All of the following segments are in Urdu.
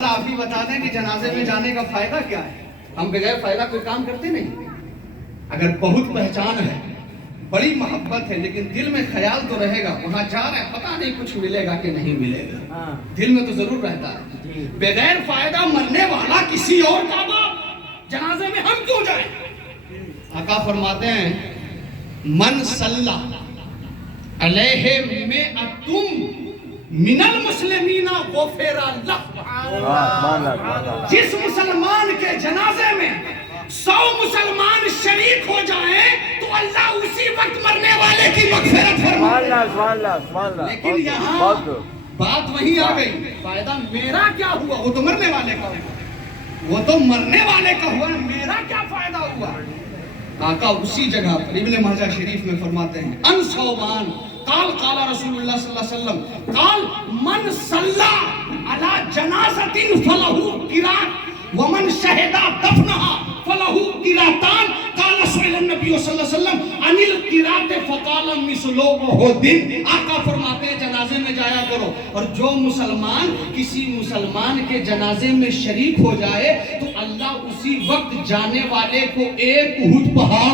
آپ بھی بتا دیں کہ جنازے میں جانے کا فائدہ کیا ہے۔ ہم بغیر فائدہ کوئی کام کرتے نہیں۔ اگر بہت پہچان ہے، بڑی محبت ہے، لیکن دل میں خیال تو رہے گا وہاں جا رہے ہیں، پتہ نہیں کچھ ملے گا کہ نہیں ملے گا، دل میں تو ضرور رہتا ہے۔ بغیر فائدہ مرنے والا کسی اور کا باپ جنازے میں ہم کیوں جائیں؟ آقا فرماتے ہیں من صلی علیہ مئتم من المسلمین غفر لہ۔ جس مسلمان کے جنازے میں 100 مسلمان شریک ہو جائیں تو اللہ اسی وقت مرنے والے کی مغفرت فرمائے۔ لیکن یہاں بات وہی آ گئی، فائدہ میرا کیا ہوا؟ وہ تو مرنے والے کا ہوا، وہ تو مرنے والے کا ہوا، میرا کیا فائدہ ہوا؟ آقا اسی جگہ پر ابن ماجہ شریف میں فرماتے ہیں ان صوبان قال قال رسول اللہ صلی اللہ علیہ وسلم قال من صلی علی جنازۃ فلہ قرات ومن شہد دفنها فلہ قراتان قال سئل النبی صلی اللہ علیہ وسلم عن القرات فقال مثلہ دن۔ آقا فرماتے ہیں جنازے میں جایا کرو، اور جو مسلمان کسی مسلمان کے جنازے میں شریک ہو جائے تو اللہ اسی وقت جانے والے کو ایک احد پہاڑ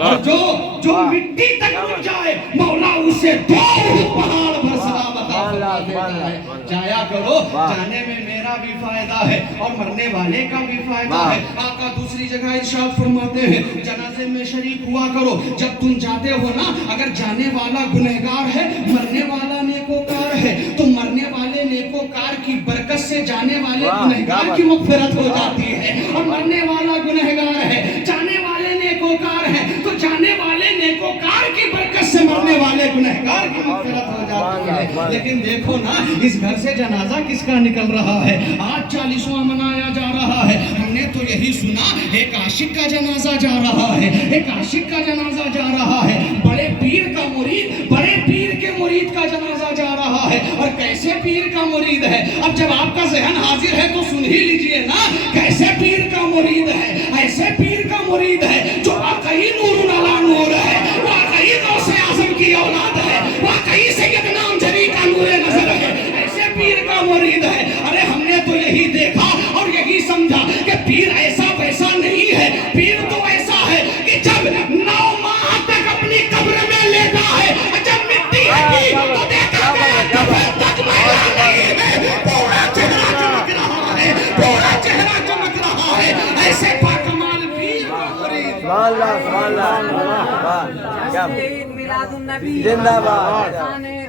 اور جو مٹی تک اڑ جائے مولا اسے 2 احد پہاڑ بھر سلامت فرماتا ہے۔ جایا کرو، جانے میں میرا بھی فائدہ ہے اور مرنے والے کا بھی فائدہ ہے۔ آقا دوسری جگہ ارشاد فرماتے ہیں جنازے میں شریک ہوا کرو، جب تم جاتے ہو نا، اگر جانے والا گنہگار ہے مرنے والا نیکوکار ہے تو مرنے والے نیکوکار کی برکت سے جانے والے گنہگار کی مغفرت ہو جاتی ہے، اور مرنے والا گنہگار ہے جانے والے نیکوکار ہے تو جانے والے نیکوکار کی برکت سے مرنے والے گنہگار کی مغفرت ہو جاتی ہے۔ لیکن دیکھو نا، اس گھر سے جنازہ کس کا نکل رہا ہے؟ آج 40واں منایا جا رہا ہے، ہم نے تو یہی سنا ایک عاشق کا جنازہ جا رہا ہے، ایک عاشق کا جنازہ جا رہا ہے، بڑے پیر کا مرید، بڑے پیر کے مرید کا جنازہ جا رہا ہے۔ اور کیسے پیر کا مرید ہے؟ اب جب آپ کا ذہن حاضر ہے تو سن ہی لیجئے نا، کیسے پیر کا مرید ہے؟ ایسے پیر کا مرید ہے جو واقعی نور علی نور ہے، واقعی غوث اعظم کی اولاد ہے، واقعی سیدنا امجدی کا نور نظر ہے، ایسے پیر کا مرید ہے۔ ارے ہم نے تو یہی دیکھا اور یہی سمجھا کہ پیر ایسا ویسا نہیں ہے، پیر تو ایسا ہے کہ جب 9 ماہ تک اپنی قبر میں لیتا ہے، جب مٹی ہٹی تو دیکھا گیا قبر تک میلا نہیں ہے، پورا چہرہ چمک رہا ہے، پورا چہرہ چمک رہا ہے۔ ایسے پاکمال پیر کا مرید زندہ باد،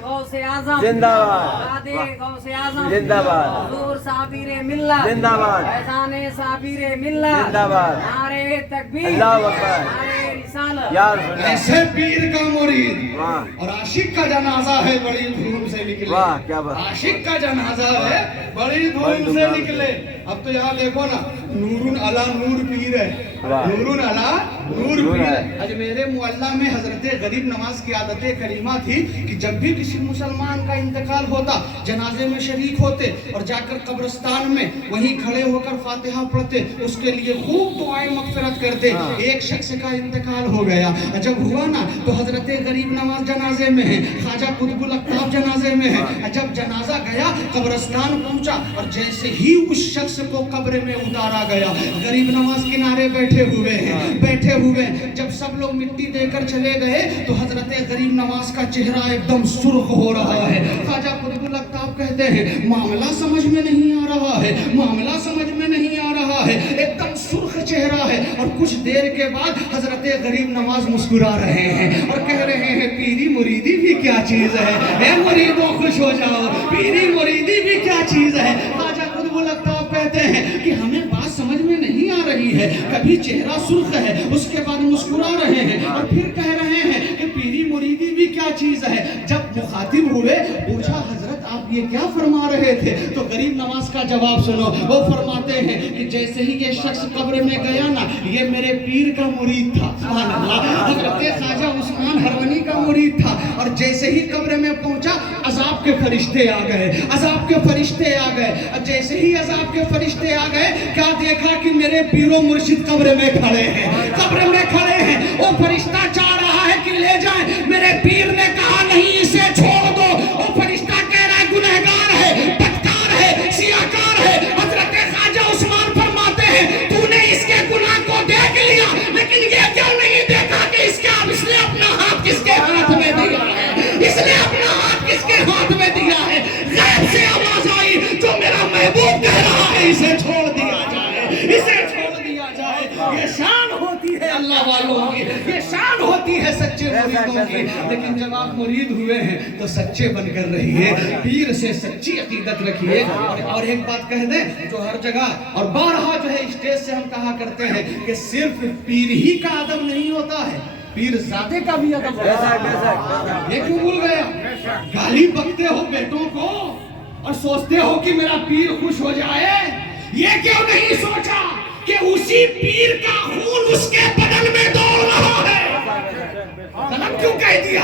غوث اعظم زندہ باد، غوث اعظم زندہ باد، حضور صابر ملت زندہ باد، فیضان صابر ملت زندہ باد، نعرہ تکبیر، اللہ اکبر، نعرہ رسالت، یا رسول اللہ۔ ایسے پیر کا مرید اور عاشق کا جنازہ ہے بڑی دھوم سے نکلے، واہ کیا بات، عاشق کا جنازہ ہے بڑی دھوم سے نکلے۔ اب تو یہاں دیکھو نا، نور علی نور پیر ہے، نور علی نور پیر ہے۔ آج میرے معلّہ میں حضرت غریب نواز کی عادت کریمہ تھی کہ جب بھی کسی مسلمان کا انتقال ہوتا جنازے میں شریک ہوتے اور جا کر قبرستان میں وہیں کھڑے ہو کر فاتحہ پڑھتے، اس کے لیے خوب دعائیں مغفرت کرتے۔ ایک شخص کا انتقال ہو گیا، جب ہوا نا تو حضرت غریب نواز جنازے میں ہے، خواجہ قطب الاقطاب جنازے میں ہے۔ جب جنازہ گیا قبرستان پہنچا اور جیسے ہی اس شخص کو قبر میں اتارا گیا، غریب نواز کنارے بیٹھے ہوئے ہیں، بیٹھے ہوئے۔ جب سب لوگ مٹی دے کر چلے گئے تو حضرت غریب نواز کا چہرہ ایک دم سرخ ہو رہا ہے۔ خواجہ قطب الاقطاب کہتے ہیں معاملہ سمجھ میں نہیں آ رہا ہے، معاملہ سمجھ میں نہیں آ رہا ہے، ایک دم سرخ چہرہ ہے۔ اور کچھ دیر کے بعد حضرت غریب نواز مسکرا رہے ہیں اور کہہ رہے ہیں پیری مریدی بھی کیا چیز ہے، اے مریدوں خوش ہو جاؤ، پیری مریدی بھی کیا چیز ہے۔ خواجہ قطب الاقطاب کہتے ہیں کہ ہمیں بات سمجھ میں نہیں آ رہی ہے، کبھی چہرہ سرخ ہے اس کے بعد مسکرا رہے ہیں اور پھر کہہ رہے ہیں کہ پیری مریدی بھی کیا چیز ہے۔ جب مخاطب ہوئے پوچھا حضرت آپ یہ کیا فرما رہے تھے؟ تو غریب نواز کا جواب سنو، وہ فرماتے ہیں کہ جیسے ہی یہ شخص قبر میں گیا نا، یہ میرے پیر کا مرید تھا، سبحان اللہ، حضرت خواجہ عثمان ہرونی کا مرید تھا۔ اور جیسے ہی قبر میں پہنچا عذاب کے فرشتے آ گئے، عذاب کے فرشتے آ گئے۔ جیسے ہی عذاب کے فرشتے آ گئے کیا دیکھا کہ میرے پیر و مرشد قبر میں کھڑے ہیں، قبر میں کھڑے ہیں۔ وہ فرشتہ چاہ رہا ہے کہ لے جائیں، میرے پیر نے کہا نہیں اسے چھوڑ دو۔ وہ فرشتہ کہہ رہا ہے گنہگار ہے، بدکار اسے چھوڑ دیا جائے، اسے چھوڑ دیا جائے. یہ شان ہوتی ہے اللہ والوں کی، یہ شان ہوتی ہے سچے مریدوں کی. لیکن جب آپ مرید ہوئے ہیں تو سچے بن کر رہیے، پیر سے سچی عقیدت رکھیے. اور ایک بات کہہ دیں جو ہر جگہ اور بارہا جو ہے اسٹیج سے ہم کہا کرتے ہیں کہ صرف پیر ہی کا ادب نہیں ہوتا ہے، پیر زادے کا بھی ادب ہوتا ہے. یہ کیوں بھول گیا؟ گالی بکتے ہو بیٹوں کو اور سوچتے ہو کہ میرا پیر خوش ہو جائے. یہ کیوں نہیں سوچا کہ اسی پیر کا خون اس کے بدن میں دوڑ رہا ہے؟ غلط کیوں کہہ دیا؟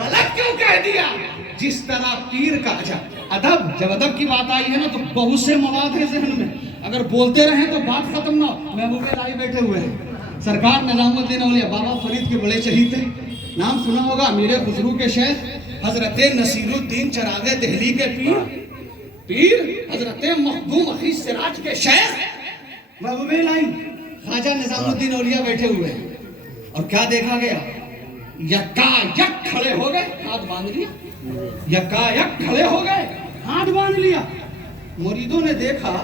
غلط کیوں کہہ دیا؟ جس طرح پیر کا ادب، جب ادب کی بات آئی ہے نا تو بہت سے مواد ہے ذہن میں، اگر بولتے رہیں تو بات ختم نہ ہو. محبوب الہی بیٹھے ہوئے ہیں، سرکار نظام الدین اولیاء بابا فرید کے بڑے شہید تھے، نام سنا ہوگا. امیر خسرو کے شیخ حضرت نصیر الدین چراغ دہلی کے پیر حضرت مخدوم اخی سراج کے شیخ محبوب الہی خواجہ نظام الدین اولیاء بیٹھے ہوئے ہیں. اور کیا دیکھا گیا؟ یکا یک کھڑے ہو گئے، ہاتھ باندھ لیا. یکا یک کھڑے ہو گئے، ہاتھ باندھ لیا. مریدوں نے دیکھا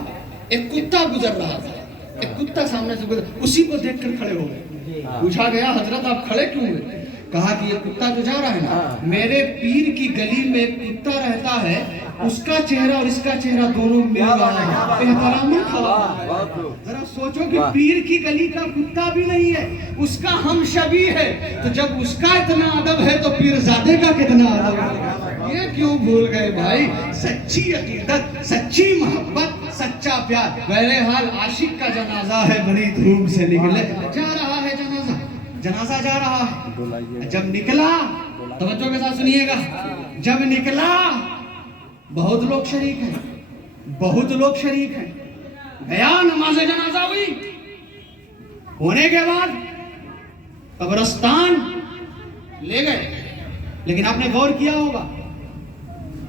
ایک کتا گزر رہا تھا، ایک کتا سامنے سے گزر، اسی کو دیکھ کر کھڑے ہو گئے. پوچھا گیا حضرت آپ کھڑے کیوں ہوئے؟ کہا کہ یہ کتا تو جا رہا ہے نا، میرے پیر کی گلی میں ایک کتا رہتا ہے، اس کا چہرہ اور اس کا چہرہ دونوں مل رہا ہے، احترام کھوا. ذرا سوچو کہ پیر کی گلی کا کتا بھی نہیں ہے، اس کا ہم شبیہ ہے، تو جب اس کا اتنا ادب ہے تو پیر زادے کا کتنا ادب ہے. یہ کیوں بھول گئے بھائی؟ سچی عقیدت، سچی محبت، سچا پیار. بہرحال عاشق کا جنازہ ہے، بڑی دھوم سے نکلے جا رہا ہے جنازہ جا رہا ہے. جب نکلا، توجہ کے ساتھ سنیے گا، جب نکلا بہت لوگ شریک ہیں، بہت لوگ شریک ہیں. گیا، نماز جنازہ ہوئی، ہونے کے بعد قبرستان لے گئے. لیکن آپ نے غور کیا ہوگا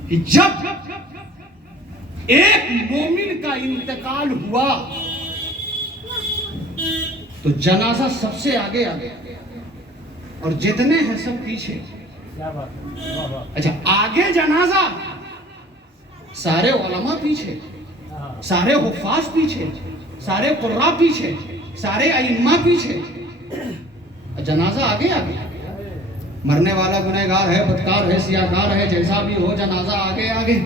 کہ جب ایک مومن کا انتقال ہوا تو جنازہ سب سے آگے آ گیا اور جتنے ہیں سب پیچھے. اچھا، آگے جنازہ، سارے علماء پیچھے، سارے حفاظ پیچھے، سارے قراء پیچھے، سارے ائمہ پیچھے. جنازہ آگے آ گیا. مرنے والا گنہگار ہے، بدکار ہے، سیاہکار ہے، جیسا بھی ہو، جنازہ آگے آگے،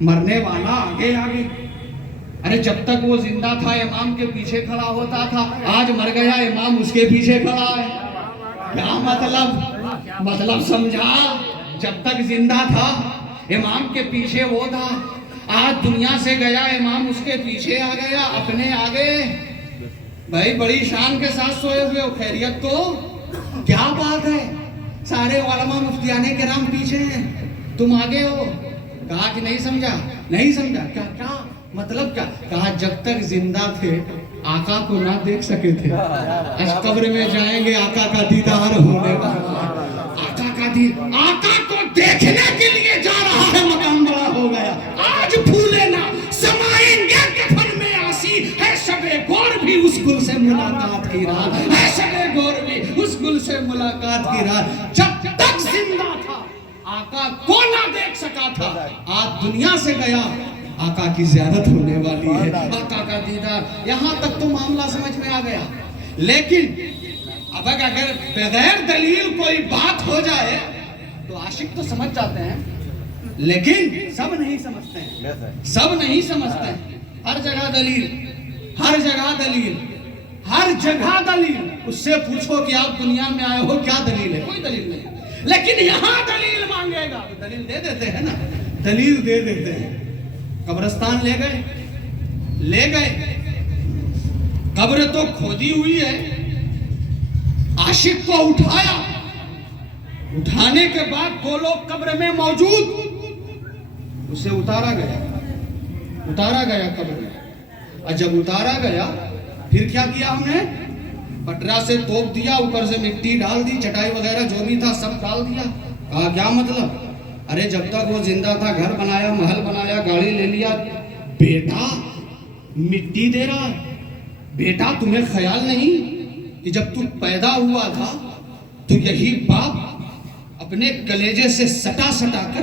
مرنے والا آگے آگے. ارے جب تک وہ زندہ تھا امام کے پیچھے کھڑا ہوتا تھا، آج مر گیا امام اس کے پیچھے کھڑا ہے. کیا مطلب سمجھا؟ جب تک زندہ تھا امام کے پیچھے وہ تھا، آج دنیا سے گیا امام اس کے پیچھے آ گیا، اپنے آگے. بھائی بڑی شان کے ساتھ سوئے ہوئے ہو، خیریت تو کیا بات ہے؟ سارے علماء مفتیان کرام پیچھے ہیں، تم آگے ہو. کہا کہ نہیں سمجھا، نہیں سمجھا. کیا مطلب؟ کیا کہا؟ جب تک زندہ تھے آقا کو نہ دیکھ سکے تھے، آج قبر میں جائیں گے آقا کا دیدار ہونے والا. آقا کو دیکھنے کے لیے جا رہا ہے، مقام بڑا ہو گیا. آج بھولے نہ سمائیں گے کفن میں آسی، ہے شب گور بھی اس گل سے ملاقات کی رات، ہے شب گور بھی اس گل سے ملاقات کی رات. جب تک زندہ تھا آقا کو نہ دیکھ سکا تھا، آج دنیا سے گیا آقا کی زیارت ہونے والی ہے، آقا کا دیدار. یہاں تک تو معاملہ سمجھ میں آ گیا. لیکن اب اگر بغیر دلیل کوئی بات ہو جائے تو عاشق تو سمجھ جاتے ہیں، لیکن سب نہیں سمجھتے ہیں، سب نہیں سمجھتے ہیں. ہر جگہ دلیل، ہر جگہ دلیل، ہر جگہ دلیل. اس سے پوچھو کہ آپ دنیا میں آئے ہو کیا دلیل ہے؟ کوئی دلیل نہیں. لیکن یہاں دلیل مانگے گا تو دلیل دے دیتے ہیں نا، دلیل دے دیتے ہیں. قبرستان لے گئے، قبر تو کھودی ہوئی ہے. عاشق کو اٹھایا، اٹھانے کے بعد دو لوگ قبر میں موجود، اسے اتارا گیا قبر میں. اور جب اتارا گیا پھر کیا کیا ہم نے؟ پٹرا سے توپ دیا، اوپر سے مٹی ڈال دی، چٹائی وغیرہ جو بھی تھا سب ڈال دیا. کہا کیا مطلب؟ ارے جب تک وہ زندہ تھا گھر بنایا، محل بنایا، گاڑی لے لیا، بیٹا مٹی دے رہا ہے. بیٹا تمہیں خیال نہیں کہ جب تم پیدا ہوا تھا تو یہی باپ اپنے کلیجے سے سٹا کر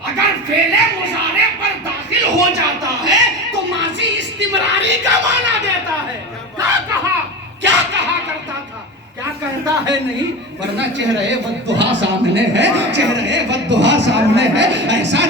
اگر فعل مضارع پر داخل ہو جاتا ہے تو ماضی استمراری کا معنی دیتا ہے. کیا کہا کرتا تھا, کیا کہتا ہے نہیں, ورنہ چہرے والضحیٰ سامنے ہے, چہرے والضحیٰ سامنے ہے, ایسا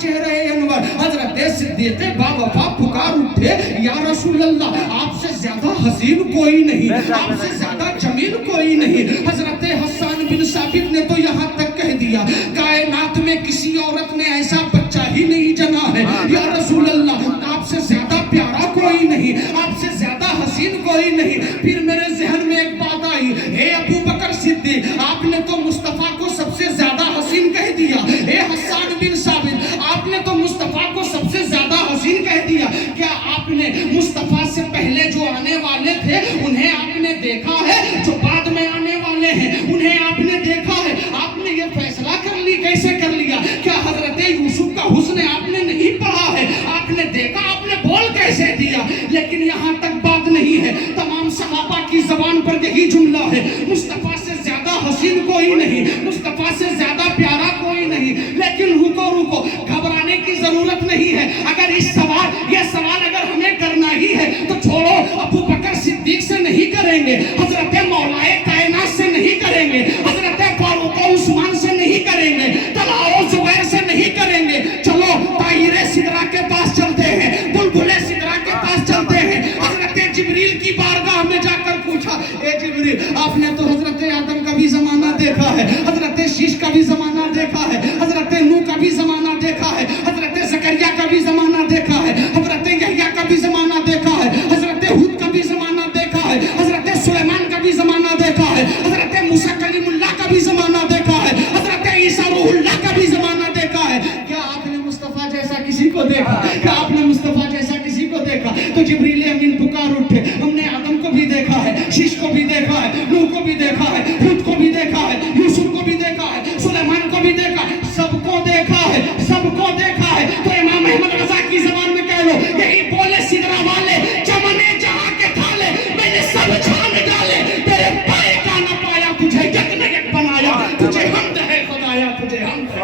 چہرے انور. حضرت صدیق با وفا پکار اٹھے, یا رسول اللہ آپ سے زیادہ حسین کوئی نہیں, آپ سے زیادہ جمیل کوئی نہیں. حضرت حسان بن ثابت نے تو یہاں تک کہہ دیا, کائنات میں کسی عورت نے ایسا بچہ ہی نہیں جنا ہے. یا رسول اللہ آپ سے زیادہ پیارا کوئی نہیں, آپ سے زیادہ حسین کوئی نہیں. پھر میرے ذہن میں ایک بات آئی, اے ابو بکر صدیق آپ نے تو مصطفیٰ کو سب سے زیادہ حسین کہہ دیا. اے حسان بن ثابت آپ نے تو مصطفیٰ کو سب سے زیادہ حسین کہہ دیا. کیا آپ نے مصطفیٰ سے پہلے جو آنے والے تھے انہیں آپ نے دیکھا ہے؟ جو بعد میں آنے والے ہیں انہیں آپ نے دیکھا ہے؟ آپ نے یہ فیصلہ کیسے کر لیا؟ کیا حضرت یوسف کا حسن آپ نے نہیں پڑھا ہے؟ آپ نے دیکھا, آپ نے بول کیسے دیا؟ لیکن یہاں تک بات نہیں ہے, تمام صحابہ کی زبان پر یہی جملہ ہے, مصطفیٰ سے زیادہ حسین کوئی نہیں, مصطفیٰ سے زیادہ پیارا کوئی نہیں. لیکن رکو, گھبرانے کی ضرورت نہیں ہے. اگر یہ سوال اگر ہمیں کرنا ہی ہے تو چھوڑو, ابو بکر صدیق سے نہیں کریں گے, حضرت مولا کائنات سے نہیں کریں گے, حضرت فاروق عثمان سے نہیں کریں گے, طلحہ و زبیر سے نہیں کریں گے. چلو طائر سدرہ کے پاس چلتے ہیں, بلبل سدرہ کے پاس چلتے ہیں. حضرت جبریل کی بارگاہ میں جا کر پوچھا, اے جبریل آپ نے تو حضرت آدم کا بھی زمانہ دیکھا ہے, حضرت شیش کا بھی زمانہ دیکھا ہے, حضرت نوح کا بھی زمانہ دیکھا ہے, حضرت زکریا کا بھی زمانہ دیکھا ہے, حضرت یحییٰ کا بھی زمانہ دیکھا ہے, حضرت ہود کا بھی زمانہ دیکھا ہے, حضرت سلیمان کا بھی زمانہ دیکھا ہے, حضرت موسیٰ کلیم اللہ کا بھی زمانہ دیکھا ہے, حضرت عیسیٰ روح اللہ کا بھی زمانہ دیکھا ہے. کیا آپ نے مصطفیٰ جیسا کسی کو دیکھا؟ کیا آپ نے مصطفیٰ جیسا کسی کو دیکھا؟ تو جبریل امین پکار اٹھے, ہم نے آدم کو بھی دیکھا ہے, شیش کو بھی دیکھا ہے, نوح کو بھی دیکھا ہے, ہود کو بھی دیکھا ہے, یوسف کو بھی دیکھا ہے, سلیمان کو بھی دیکھا ہے, سب کو دیکھا ہے, سب کو دیکھا ہے. تو امام احمد رضا کی زبان میں کہہ لو, یہی بولے سدرہ والے, چمنے جہاں کے تھالے میں نے سب چھان ڈالے, تیرے پائے کا نہ پایا, تجھے یک نہ یک بنایا, تجھے حمد ہے خدایا, تجھے حمد ہے.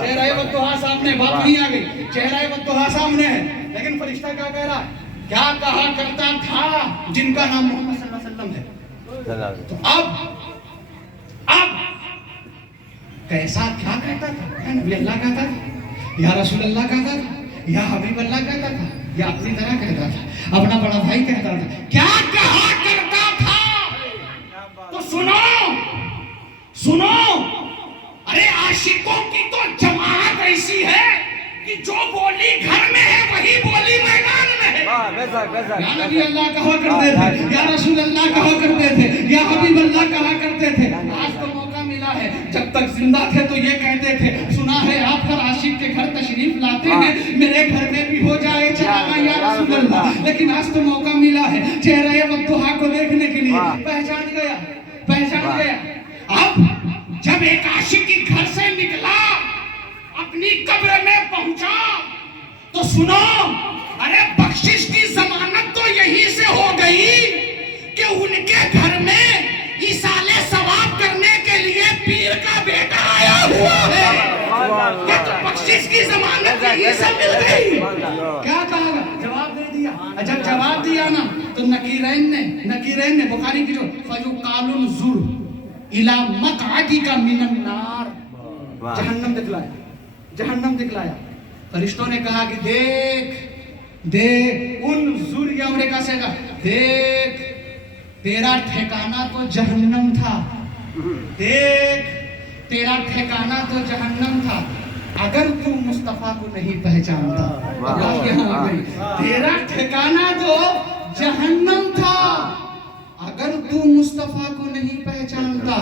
چہرہ والضحیٰ سامنے, بات نہیں آ گئی, چہرہ والضحیٰ سامنے ہے, لیکن فرشتہ کیا کہہ رہا ہے؟ کیا کہا کرتا تھا جن کا نام محمد صلی اللہ علیہ وسلم ہے. تو اب کیسا کیا کہتا تھا؟ نبی اللہ کہتا تھا, یا رسول اللہ کہتا تھا, یا حبیب اللہ کہتا تھا, یا اپنی طرح کہتا تھا, اپنا بڑا بھائی کہتا تھا, کیا کہا کرتا تھا؟ تو سنو, ارے عاشقوں کی تو جماعت ایسی ہے کہ جو بولی گھر میں ہے وہی بولی میدان میں ہے. یا نبی اللہ کہا کرتے تھے, یا رسول اللہ کہا کرتے تھے, یا حبیب اللہ کہا کرتے تھے. آج تو موقع ملا ہے, جب تک زندہ تھے تو یہ کہتے تھے, سنا ہے آپ ہر عاشق کے گھر تشریف لاتے ہیں, میرے گھر میں بھی ہو جائے چراغاں یا رسول اللہ. لیکن آج تو موقع ملا ہے چہرہ والضحیٰ کو دیکھنے کے لیے. پہچان گیا. اب جب ایک عاشق کی گھر سے نکلا, اپنی قبر میں پہنچا, تو سنو, ارے بخشش کی ضمانت تو یہی سے ہو گئی کہ ان کے گھر میں ایصال ثواب کرنے کے لیے پیر کا بیٹا آیا ہوا ہے. یہ تو بخشش کی ضمانت یہی سے مل گئی. کیا کہا؟ جواب دے دیا. جب جواب دیا نا تو نکیرین نے بخاری کی جو فَيُقَالُ الزُّرْ إِلَى مَقْعَدِكَ مِنَ النَّارِ, جہنم دکھلایا. فرشتوں نے کہا کہ دیکھ انظر, یہ امریکہ سے کہا, دیکھ تیرا ٹھکانہ تو جہنم تھا, دیکھ تیرا ٹھکانہ تو جہنم تھا, اگر تو مصطفیٰ کو نہیں پہچانتا. تیرا ٹھکانہ تو جہنم تھا اگر تو مصطفیٰ کو نہیں پہچانتا,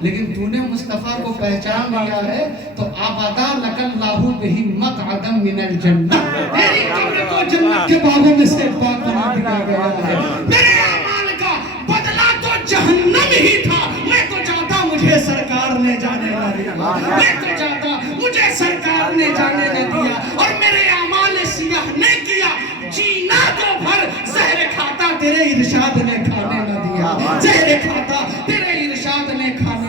لیکن تو نے مصطفیٰ کو پہچان لیا ہے تو آبادا لک اللہ بہ مقعدا من الجنہ, تیری قبر کو جنت کے باغوں میں سے پاک بنا دیا گیا ہے. میرے اعمال کا بدلہ تو جہنم ہی تھا, میں تو چاہتا مجھے سرکار نے جانے نہ دیا, میں تو چاہتا مجھے سرکار نے جانے نہ دیا, اور میرے اعمال سیاہ نے کیا, جینا تو بھر زہر کھاتا تیرے ارشاد نے کھانے نہ دیا, زہر کھاتا تیرے ارشاد نے کھانے